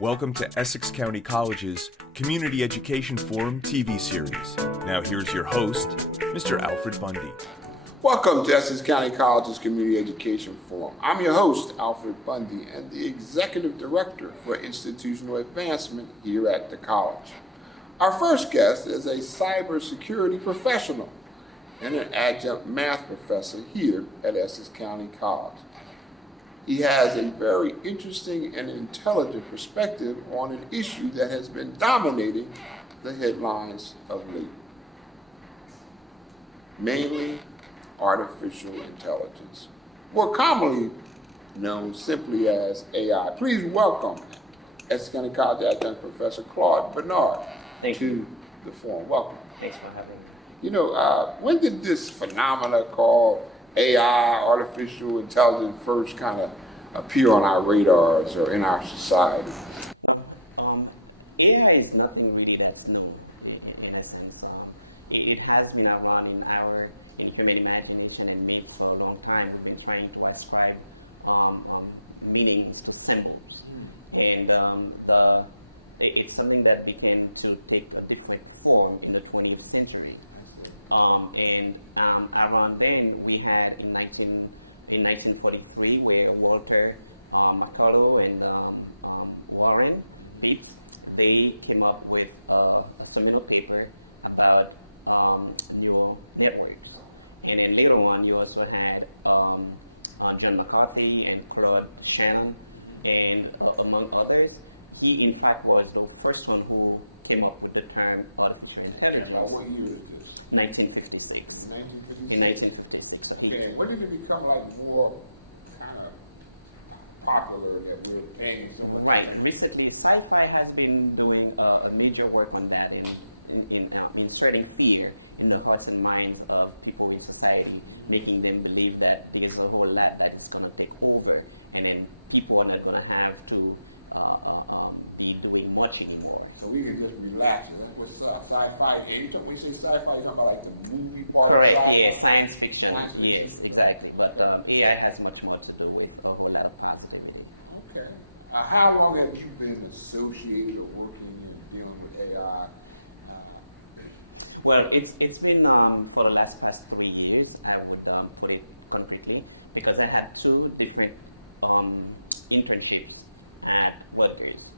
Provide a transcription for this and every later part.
Welcome to Essex County College's Community Education Forum TV series. Now here's your host, Mr. Alfred Bundy. Welcome to Essex County College's Community Education Forum. I'm your host, Alfred Bundy, and the Executive Director for Institutional Advancement here at the college. Our first guest is a cybersecurity professional and an adjunct math professor here at Essex County College. He has a very interesting and intelligent perspective on an issue that has been dominating the headlines of late, mainly artificial intelligence, more commonly known simply as AI. Please welcome Essex County College Adjunct Professor Claude Bernard to the forum. Welcome. Thanks for having me. You know, when did this phenomena called AI, artificial intelligence, first kind of appear on our radars or in our society? Well, AI is nothing really that's new in a sense. It has been around in human imagination and myths for a long time. We've been trying to ascribe meanings to symbols, and it's something that began to take a different form in the 20th century. Around then, we had in 1943, where Walter McCullough and Warren Pitts, they came up with a seminal paper about neural networks. And then later on, you also had John McCarthy and Claude Shannon, and among others. He, in fact, was the first one who came up with the term artificial intelligence. About what year is this? 1956. In 1956? In 1956. So okay, and when did it become like more kind of popular that we're paying so much attention? Recently, sci-fi has been doing a major work on that in inserting fear in the hearts and minds of people in society, making them believe that there's a whole lot that is going to take over, and then people are not going to have to be doing much anymore. So we can just relax. That's what sci-fi. And when you say sci-fi, you're talking about like the movie part. Correct. Of sci-fi? Yeah, science fiction. Yes, exactly. But okay. AI has much more to do with a whole lot of positivity. Okay. How long have you been associated or working and dealing with AI? Well, it's been for the past 3 years. I would put it concretely, because I had two different internships at Watkins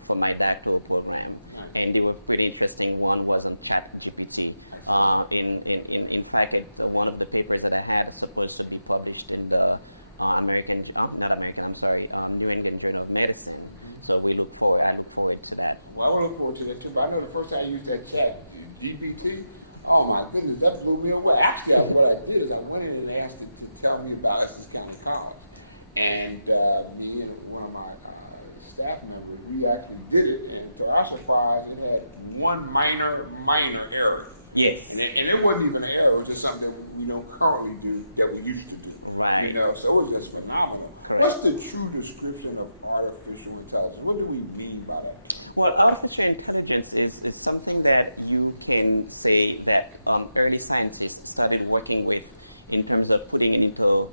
for my doctoral program. Nice. And they were pretty interesting. One was on ChatGPT. In fact, one of the papers that I had is supposed to be published in the New England Journal of Medicine. So I look forward to that. Well, I will look forward to that too. But I know the first time I used that ChatGPT, oh my goodness, that blew me away. Actually, what I did is I went in and asked it to tell me about Essex County College. And me and one of my staff members, we actually did it, and to our surprise, it had one minor error. Yes. And it wasn't even an error, it was just something that we don't currently do that we used to do. Right. You know, so it was just phenomenal. Correct. What's the true description of artificial intelligence? What do we mean by that term? Well, artificial intelligence is something that you can say that early scientists started working with in terms of putting it into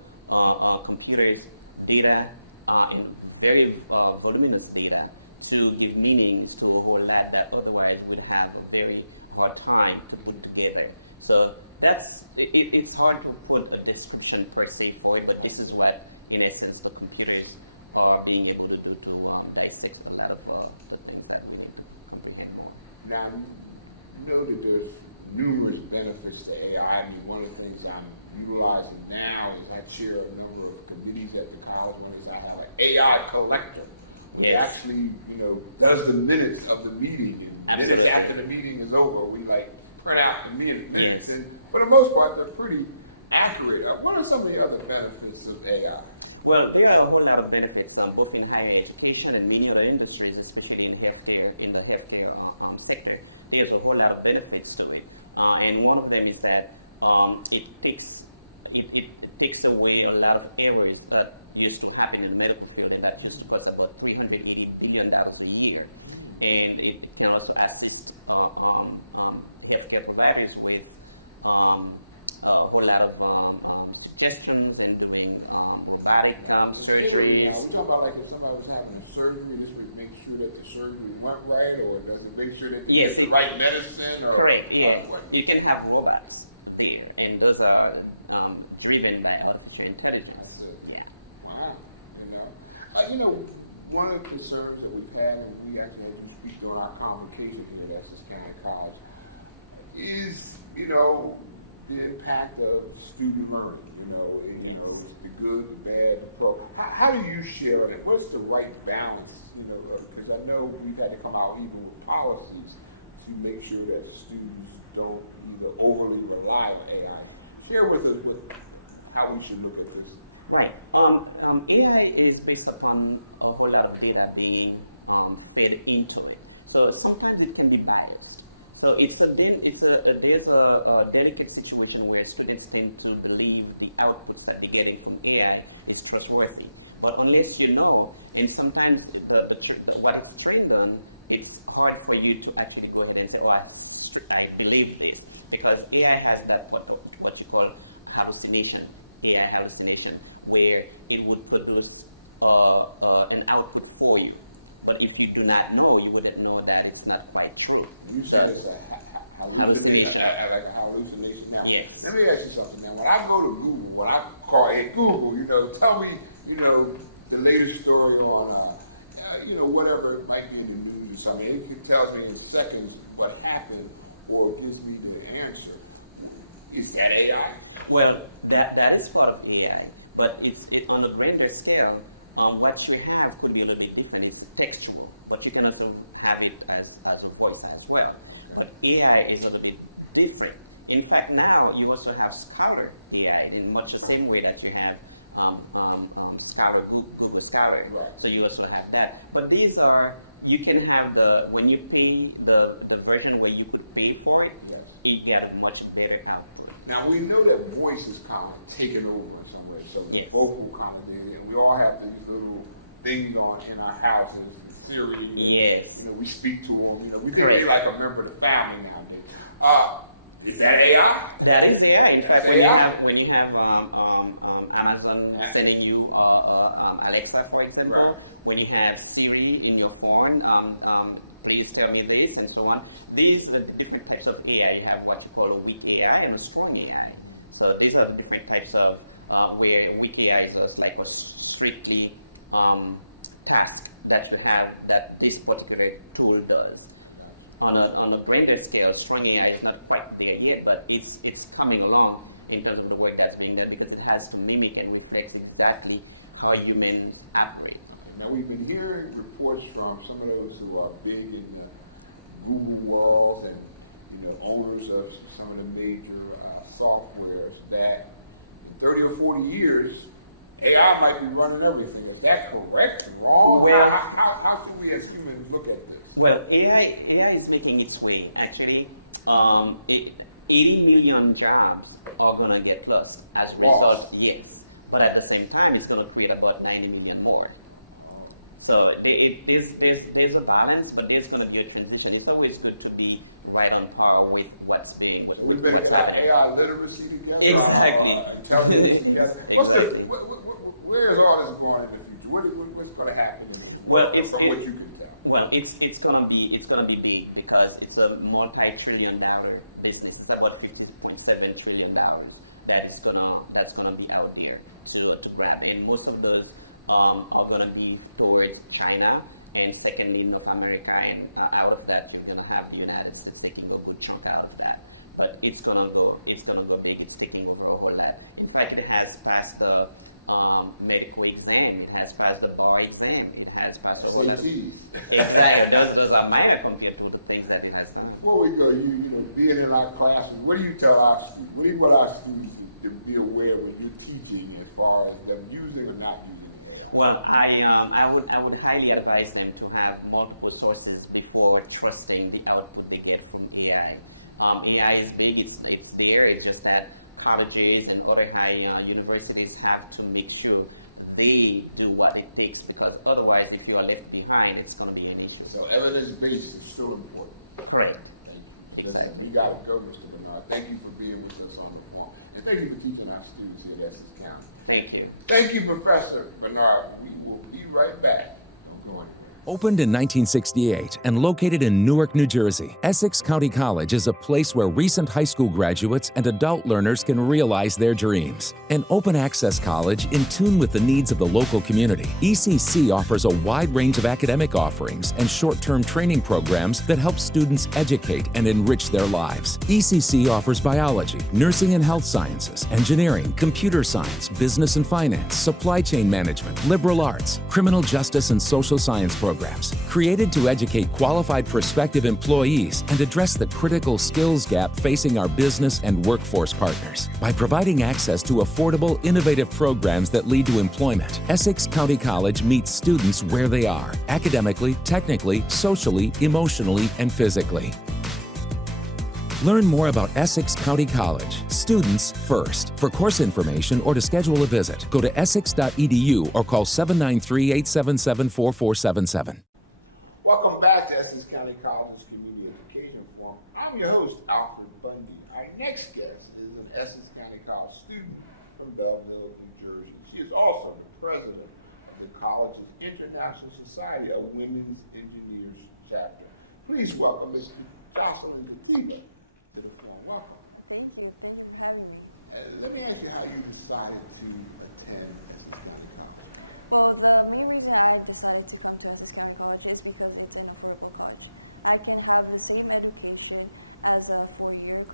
computers, data, in very voluminous data, to give meanings to a whole lot that otherwise would have a very hard time to put together. So it's hard to put a description per se for it, but this is what, in essence, the computers are being able to do to dissect a lot of the things that we need to comprehend more. Now, you know that there's numerous benefits to AI. I mean, one of the things I'm utilizing now is I chair a number of committees at the college. One is I have an AI collector, which actually, does the minutes of the meeting, and Absolutely. minutes after the meeting is over, we print out the minutes, Yes. and for the most part, they're pretty accurate. What are some of the other benefits of AI? Well, there are a whole lot of benefits, both in higher education and many other industries, especially in the healthcare sector. There's a whole lot of benefits to it, and one of them is that it takes away a lot of errors that used to happen in the medical field, and that used to cost about $380 billion a year. And it can also assist healthcare providers with a whole lot of suggestions and doing robotic surgeries. Now, we're talking about like if somebody was having a surgery, this would make sure that the surgery went right, or does it make sure that they get the right medicine? Or, correct, yeah. You can have robots there, and those are driven by artificial intelligence. Yeah. Wow. You know, one of the concerns that we've had, and we actually had you speak during our convocation here at Essex County College, is, the impact of student learning. It's the good, the bad, the pro. How do you share it? What's the right balance? Because I know we've had to come out even with policies to make sure that students don't either overly rely on AI. Share with us how we should look at this. Right. AI is based upon a whole lot of data being fed into it. So sometimes it can be biased. So there's a delicate situation where students tend to believe the outputs that they're getting from AI is trustworthy. But unless you know, and sometimes what it's trained on, it's hard for you to actually go ahead and say, oh, I believe this, because AI has that what you call hallucination, AI hallucination, where it would produce an output for you. But if you do not know, you wouldn't know that it's not quite true. You said it's a hallucination. Like a hallucination. Now, yes. Let me ask you something. Now, when I go to Google, when I call it Google, tell me, the latest story on, whatever it might be in the news or something. It tells me in seconds what happened, or gives me the answer. Is that AI? Well, that is part of AI, but it's on a grander scale. What you have could be a little bit different. It's textual, but you can also have it as a voice as well. Okay. But AI is a little bit different. In fact, now you also have Scholar AI in much the same way that you have Scholar, Google Scholar. Right. So you also have that. But these are, you can have when you pay the version where you could pay for it, yes, you get a much better output. Now we know that voice is kind of taken over in some way, so the yes, vocal kind of thing, and we all have these little things in our houses, Siri. Yes. We speak to them. We think correct, they're like a member of the family nowadays. Is that AI? That is AI. In fact, when AI? you have Amazon sending you Alexa, for example, right, when you have Siri in your phone, please tell me this, and so on. These are the different types of AI. You have what you call a weak AI and a strong AI. Mm-hmm. So these are the different types of where weak AI is like a strictly task that you have that this particular tool does. On a grander scale, strong AI is not quite there yet, but it's coming along in terms of the work that's being done, because it has to mimic and reflect exactly how humans operate. Okay. Now we've been hearing reports from some of those who are big in the Google world and owners of some of the major softwares that in 30 or 40 years AI might be running everything. Is that correct? Wrong? Well, how should we as humans look at this? Well, AI is making its way. Actually, 80 million jobs are going to get lost as a result. Yes. But at the same time, it's going to create about 90 million more. So there's a balance, but there's going to be a transition. It's always good to be right on par with what's happening. AI literacy together. Exactly. Intelligence together. Exactly. Where is all this going in the future? What's going to happen in this world, from what you can tell? Well, it's gonna be big, because it's a multi-trillion-dollar business. It's about $50.7 trillion that's gonna be out there to grab, and most of those are going to be towards China, and secondly North America, and out of that you're going to have the United States taking a good chunk out of that. But it's going to go big. It's taking over a whole lot. In fact, it has passed the medical exam. It has passed the bar exam. It has passed a whole lot of... Exactly. Those are minor compared to the things that it has done. Before we go, being in our classes, what do you tell our students? What do you want our students to be aware when you're teaching, as far as them using or not using AI? Well, I would highly advise them to have multiple sources before trusting the output they get from AI. AI is big. It's there. It's just that colleges and other high universities have to make sure they do what it takes, because otherwise, if you are left behind, it's going to be an issue. So evidence-based is still important. Correct. Thank you. Exactly. Listen, you got to go, Mr. Bernard. Thank you for being with us on the forum. And thank you for teaching our students here at Essex County. Thank you. Thank you, Professor Bernard. We will be right back. Don't go anywhere. Opened in 1968 and located in Newark, New Jersey, Essex County College is a place where recent high school graduates and adult learners can realize their dreams. An open access college in tune with the needs of the local community, ECC offers a wide range of academic offerings and short-term training programs that help students educate and enrich their lives. ECC offers biology, nursing and health sciences, engineering, computer science, business and finance, supply chain management, liberal arts, criminal justice and social science programs, created to educate qualified prospective employees and address the critical skills gap facing our business and workforce partners. By providing access to affordable, innovative programs that lead to employment, Essex County College meets students where they are, academically, technically, socially, emotionally, and physically. Learn more about Essex County College. Students first. For course information or to schedule a visit, go to essex.edu or call 793-877-4477. Welcome back to Essex County College's Community Education Forum. I'm your host, Alfred Bundy. Our next guest is an Essex County College student from Belleville, New Jersey. She is also the president of the college's International Society of Women's Engineers chapter. Please welcome Ms. Josselyne Jativa to the forum. Welcome. Thank you. Thank you for having me. Let me ask you how you decided to attend Essex County College. Well, the main reason I decided to come to Essex County College is because it's an affordable college. I can have the same education as a four-year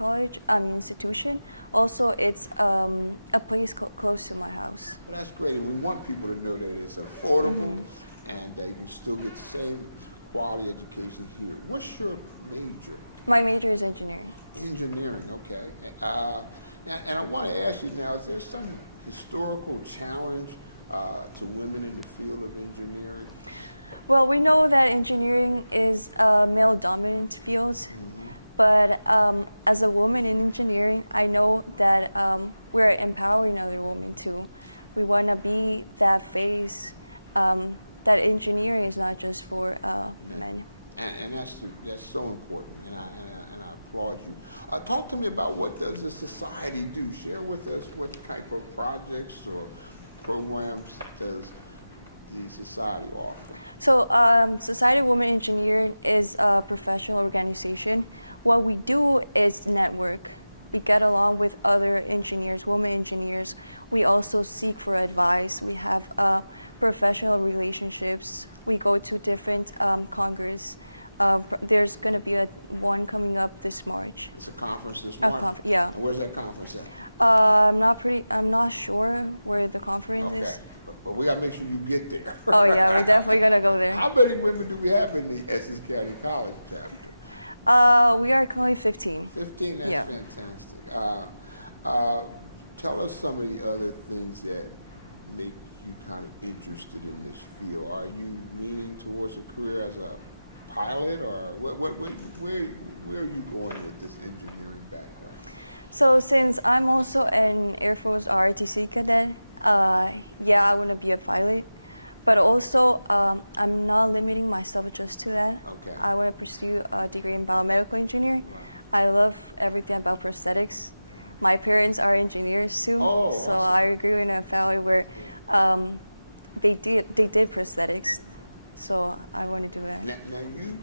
institution. Also, it's a place close to my house. Well, that's great, and we want people to know that it's affordable and you can still get the same quality education here. What's your major? My major is engineering. Engineering, okay. And I want to ask you now, is there some historical challenge to women in the field of engineering? Well, we know that engineering is a male-dominant field, but as a woman in engineering, I know that we're empowering other women too. We want to be that face, that engineering is not just for men. And that's so important, and I applaud you. Talk to me about what does the society do? Share with us what type of projects or programs does the society offer? So Society of Women Engineering is a professional organization. What we do is network. We get along with other engineers, women engineers. We also seek for advice. We have professional relationships. We go to different Congress. There's going to be one coming up this March. It's a conference this March? Yeah. And where's that conference at? I'm not sure where the conference is. But we got to make sure you get there. Oh yeah, we're definitely going to go there. How many women do we have in the Essex County College chapter? We are currently 15. 15, that's fantastic. Tell us some of the other things that make you kind of interested in this field. Are you leaning towards a career as a pilot, or where are you going with this engineering background? So since I'm also an Air Force ROTC cadet, I want to be a pilot. But also, I'm not limiting myself just to that. Okay. I want to pursue a degree in biomedical engineering. Right. I love everything about prosthetics. My parents are engineers too, so awesome. I grew in a family where they did prosthetics. So I want to do that. Now you,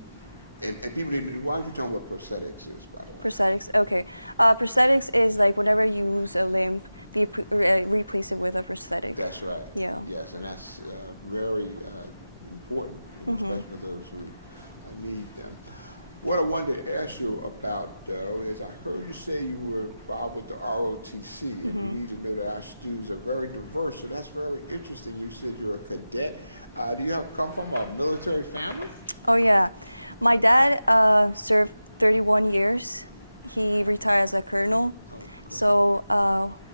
and people didn't, why aren't you talking about prosthetics is, by the way? Prosthetics, okay. Prosthetics is like whenever you lose a limb, they replace it with a prosthetic. That's right. Yeah. Yes, and that's very important, especially for those who need them. What I wanted to ask you about, though, is I heard you say you were involved with the ROTC, and we need to know that our students are very diverse, so that's very interesting. You said you're a cadet. Do you come from a military family? Oh, yeah. My dad served 31 years. He retired as a colonel. So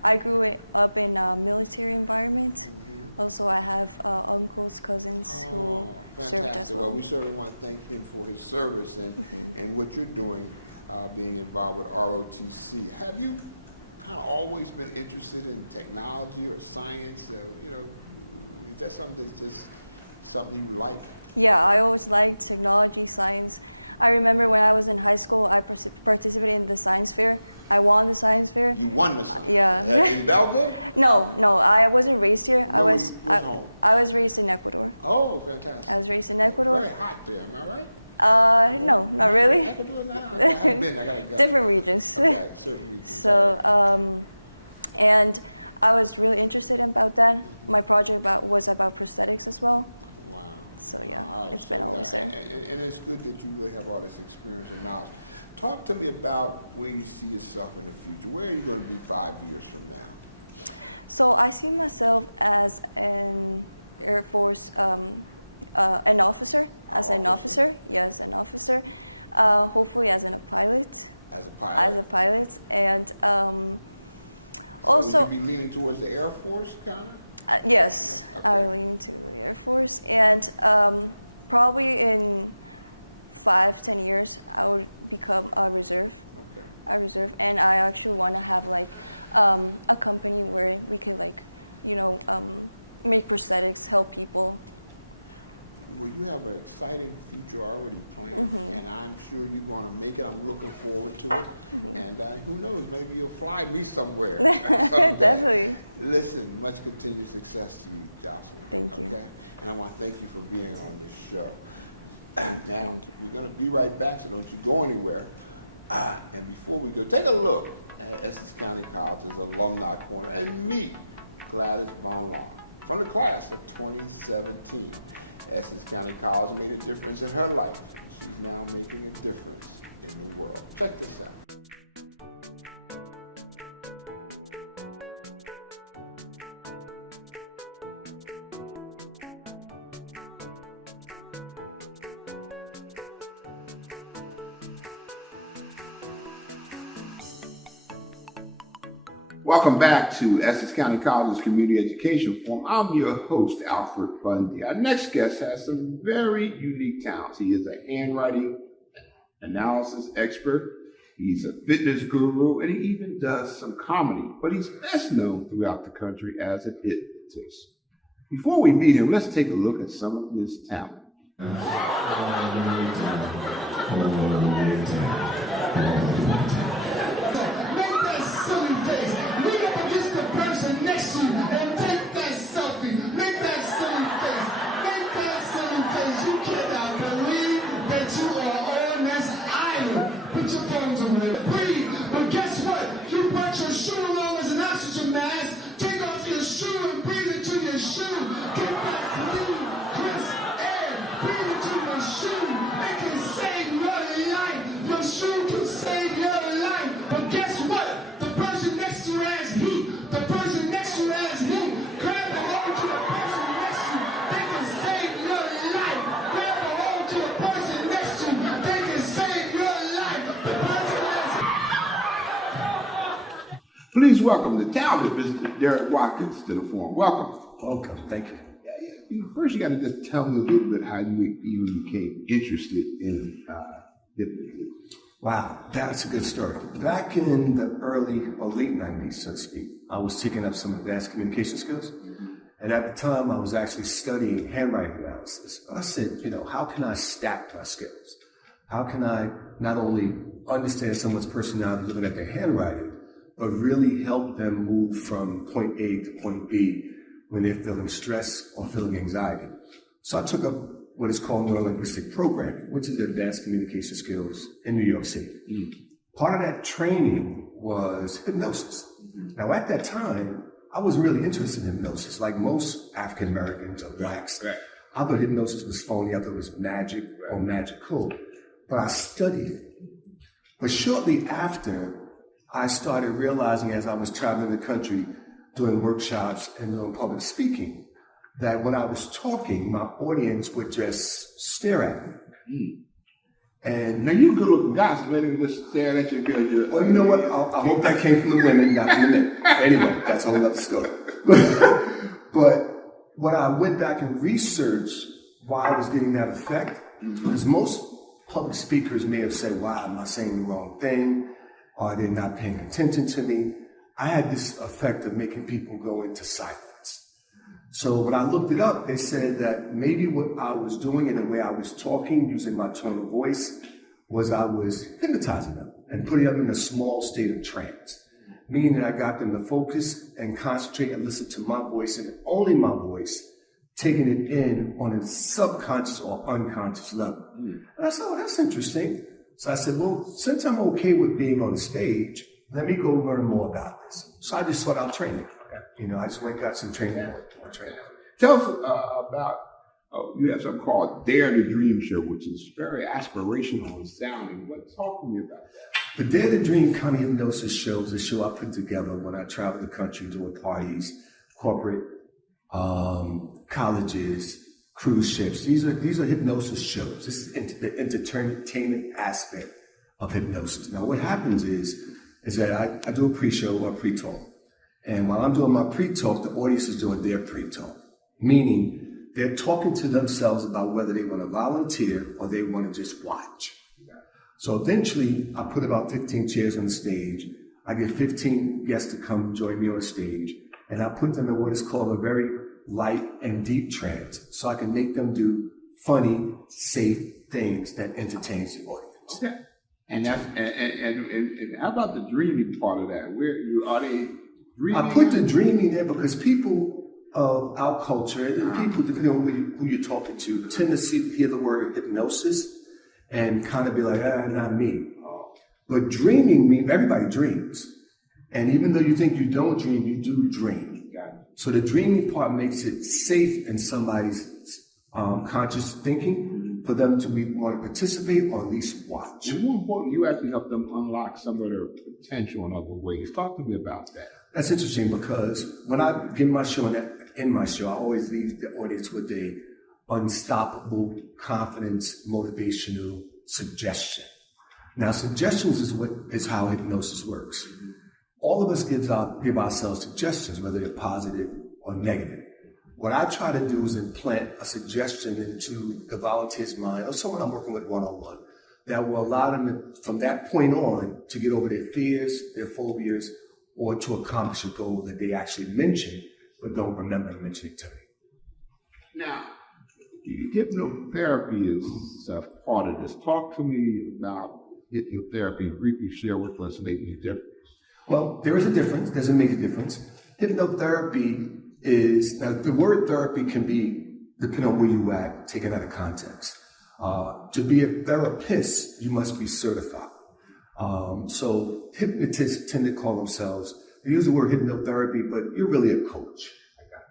I grew up in a military environment. Also, I have uncles, cousins who served as well. Well, we certainly want to thank him for his service and what you're doing, being involved with ROTC. Have you kind of always been interested in technology or science? Is that something that's just something you like? Yeah, I always liked technology, science. I remember when I was in high school, I participated in the science fair. I won the science fair. You won the science Yeah. fair? In Belleville? No, I wasn't raised here. Where was home? I was raised in Ecuador. Oh, fantastic. I was raised in Ecuador. Very hot there, am I right? No, not really. Ecuador, no. I haven't been. I gotta go. Different regions. Okay, certain regions. So, and I was really interested about that. My project was about prosthetics as well. Wow. So yeah, All right, it's been always there. And it's good that you really have all this experience and knowledge. Talk to me about where you see yourself in the future. Where are you going to be 5 years from now? So I see myself as an Air Force, an officer. As an officer, yes, an officer. Hopefully as a pilot. As a pilot. As a pilot, and So also. would you be leaning towards the Air Force, kind of? Yes, Okay. I lean to the Air Force, and probably in 5-10 years, I would become a reserve. Okay. A reserve, and I actually want to have like a company where we can make prosthetics, help people. Well, you have an exciting future already planned, and I'm sure you're going to make it. I'm looking forward to it. And who knows, maybe you'll fly me somewhere. someday. Definitely. Listen, much continued success to you, Josselyne. Thank you. Okay? And I want to thank you for being on this show. Now, Thank you. we're going to be right back, so don't you go anywhere. And before we go, take a look at Essex County College's Alumni Corner and meet Gladys Von Long from the class of 2017. Essex County College made a difference in her life, and she's now making a difference in the world. Check this out. Welcome back to Essex County College's Community Education Forum. I'm your host, Alfred Bundy. Our next guest has some very unique talents. He is a handwriting analysis expert. He's a fitness guru, and he even does some comedy, but he's best known throughout the country as an hypnotist. Before we meet him, let's take a look at some of his talent. Please welcome the talented Mr. Derrick Watkin to the forum. Welcome. Welcome. Thank you. First, you got to just tell me a little bit how you even became interested in hypnotism. Wow, that's a good story. Back in the early or late 90s, so to speak, I was taking up some advanced communication skills. And at the time, I was actually studying handwriting analysis. I said, how can I stack my skills? How can I not only understand someone's personality looking at their handwriting, but really help them move from point A to point B when they're feeling stress or feeling anxiety. So I took up what is called neurolinguistic programming, which is advanced communication skills in New York City. Part of that training was hypnosis. Now at that time, I was really interested in hypnosis, like most African Americans or blacks. Right. I thought hypnosis was phony, I thought it was magic or magical, but I studied it. But shortly after, I started realizing as I was traveling the country, doing workshops and doing public speaking, that when I was talking, my audience would just stare at me. And now you're a good-looking guy, so maybe just staring at you. Well, you know what? I hope that came from the women, not from the men. Anyway, that's a whole other story. But when I went back and researched why I was getting that effect, because most public speakers may have said, wow, am I saying the wrong thing? Or they're not paying attention to me. I had this effect of making people go into silence. So when I looked it up, they said that maybe what I was doing and the way I was talking, using my tone of voice, was I was hypnotizing them and putting them in a small state of trance. Meaning that I got them to focus and concentrate and listen to my voice and only my voice, taking it in on a subconscious or unconscious level. And I said, oh, that's interesting. So I said, well, since I'm okay with being on the stage, let me go learn more about this. So I just sought out training. You know, I just went and got some training. More training. Tell us about, you have something called Dare to Dream Show, which is very aspirational and sounding. Talk to me about that. The Dare to Dream kind of hypnosis show is a show I put together when I travel the country doing parties, corporate, colleges, cruise ships. These are hypnosis shows. This is the entertainment aspect of hypnosis. Now, what happens is that I do a pre-show or pre-talk. And while I'm doing my pre-talk, the audience is doing their pre-talk. Meaning, they're talking to themselves about whether they want to volunteer or they want to just watch. So eventually, I put about 15 chairs on the stage. I get 15 guests to come join me on stage. And I put them in what is called a very light and deep trance. So I can make them do funny, safe things that entertains the audience. Okay. And that's and how about the dreaming part of that? Are they dreaming? I put the dreaming there because people of our culture, and people, depending on who you're talking to, tend to hear the word hypnosis and kind of be like, not me. But dreaming means everybody dreams. And even though you think you don't dream, you do dream. So the dreaming part makes it safe in somebody's conscious thinking for them to want to participate or at least watch. And more important, you actually help them unlock some of their potential in other ways. Talk to me about that. That's interesting because when I give my show, in my show, I always leave the audience with a unstoppable confidence, motivational suggestion. Now, suggestions is how hypnosis works. All of us give ourselves suggestions, whether they're positive or negative. What I try to do is implant a suggestion into the volunteer's mind or someone I'm working with one-on-one that will allow them from that point on to get over their fears, their phobias, or to accomplish a goal that they actually mentioned but don't remember mentioning to me. Now, hypnotherapy is part of this. Talk to me about hypnotherapy. Briefly share with us maybe the difference. Well, there is a difference. There's a major difference. Hypnotherapy is, now the word therapy can be, depending on where you at, taken out of context. To be a therapist, you must be certified. So hypnotists tend to call themselves, they use the word hypnotherapy, but you're really a coach.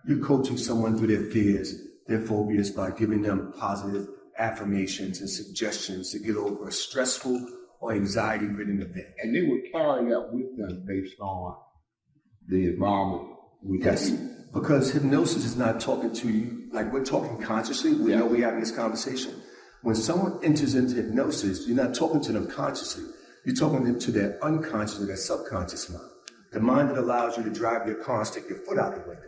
You're coaching someone through their fears, their phobias by giving them positive affirmations and suggestions to get over a stressful or anxiety-ridden event. And they would carry that with them based on the environment. Yes, because hypnosis is not talking to you, like we're talking consciously. We know we're having this conversation. When someone enters into hypnosis, you're not talking to them consciously. You're talking to their unconscious or their subconscious mind. The mind that allows you to drive your car and stick your foot out the window.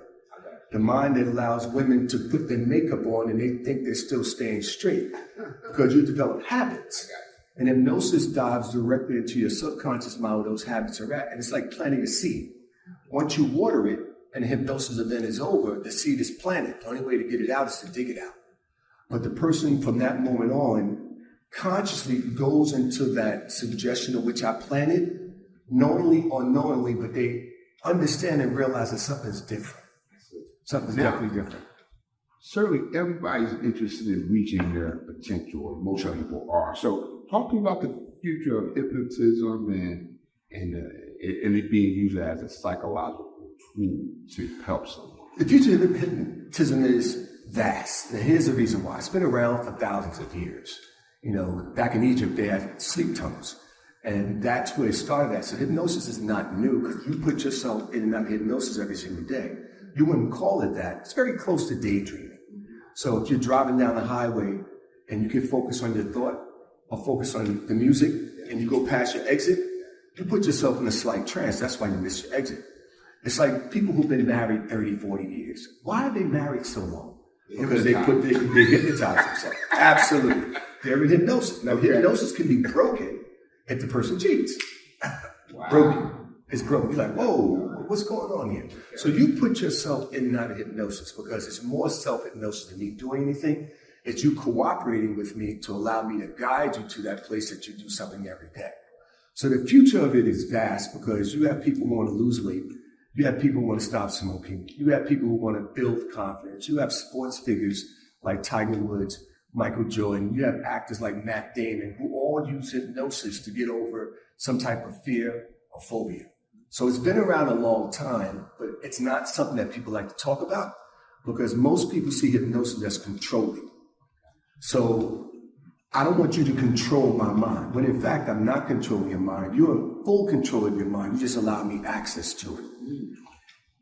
The mind that allows women to put their makeup on and they think they're still staying straight because you develop habits. And hypnosis dives directly into your subconscious mind where those habits are at. And it's like planting a seed. Once you water it and the hypnosis event is over, the seed is planted. The only way to get it out is to dig it out. But the person from that moment on consciously goes into that suggestion of which I planted, knowingly or unknowingly, but they understand and realize that something's different. Something's definitely different. Certainly, everybody's interested in reaching their potential, or most people are. So, talking about the future of hypnotism and it being used as a psychological tool to help someone. The future of hypnotism is vast. Now, here's the reason why. It's been around for thousands of years. You know, back in Egypt, they had sleep tunnels. And that's where it started at. So hypnosis is not new because you put yourself in and out of hypnosis every single day. You wouldn't call it that. It's very close to daydreaming. So if you're driving down the highway and you can focus on your thought or focus on the music and you go past your exit, you put yourself in a slight trance. That's why you miss your exit. It's like people who've been married 30, 40 years. Why are they married so long? Because they hypnotize themselves. Absolutely. They're in hypnosis. Now, hypnosis can be broken if the person cheats. Wow. Broken. It's broken. You're like, whoa. what's going on here? So you put yourself in and out of hypnosis because it's more self-hypnosis than me doing anything. It's you cooperating with me to allow me to guide you to that place that you do something every day. So the future of it is vast because you have people who want to lose weight. You have people who want to stop smoking. You have people who want to build confidence. You have sports figures like Tiger Woods, Michael Jordan. You have actors like Matt Damon who all use hypnosis to get over some type of fear or phobia. So it's been around a long time, but it's not something that people like to talk about because most people see hypnosis as controlling. So I don't want you to control my mind, when in fact I'm not controlling your mind. You're in full control of your mind. You just allow me access to it.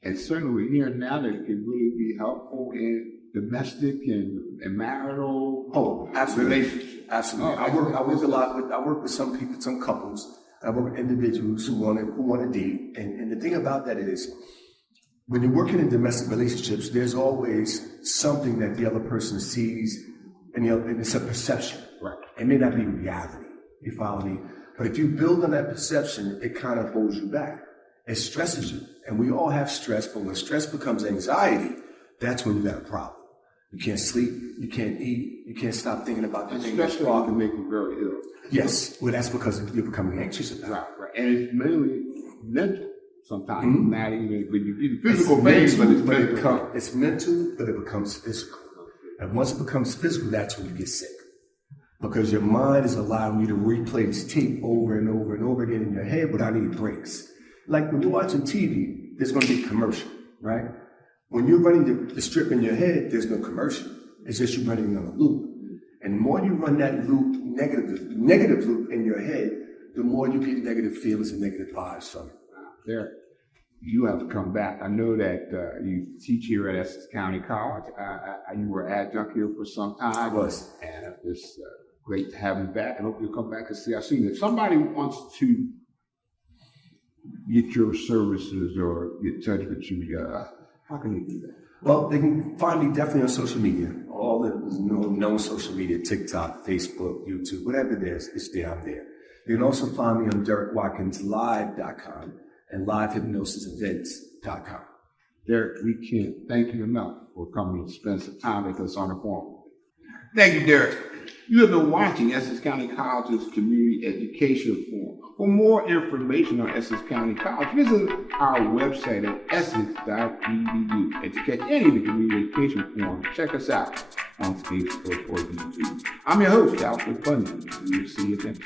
And certainly we're hearing now that it can really be helpful in domestic and marital relationships. Absolutely. I work with some people, some couples. I work with individuals who want to date. And the thing about that is, when you're working in domestic relationships, there's always something that the other person sees, and it's a perception. Right. It may not be reality. You follow me? But if you build on that perception, it kind of holds you back. It stresses you. And we all have stress, but when stress becomes anxiety, that's when you got a problem. You can't sleep, you can't eat, you can't stop thinking about the thing. Stress can make you very ill. Yes, well, that's because you're becoming anxious about it. Right. And it's mainly mental sometimes, not even when you get physical pain, but it's mental. It's mental, but it becomes physical. And once it becomes physical, that's when you get sick. Because your mind is allowing you to replay this tape over and over and over again in your head without any breaks. Like when you're watching TV, there's going to be a commercial, right? When you're running the strip in your head, there's no commercial. It's just you running on a loop. And the more you run that loop, negative loop in your head, the more you get negative feelings and negative vibes from it. Derrick, you have to come back. I know that you teach here at Essex County College. You were adjunct here for some time. I was. And it's great to have you back. I hope you'll come back and see. I've seen if somebody wants to get your services or get in touch with you, how can they do that? Well, they can find me definitely on social media. All the known social media, TikTok, Facebook, YouTube, whatever it is, it's there, I'm there. You can also find me on DerrickWatkinsLive.com and LiveHypnosisEvents.com. Derrick, we can't thank you enough for coming and spend some time with us on the phone. Thank you, Derrick. You have been watching Essex County College's Community Education Forum. For more information on Essex County College, visit our website at essex.edu. And to catch any of the Community Education Forum, check us out on Facebook or YouTube. I'm your host, Alfred Bundy. We'll see you then.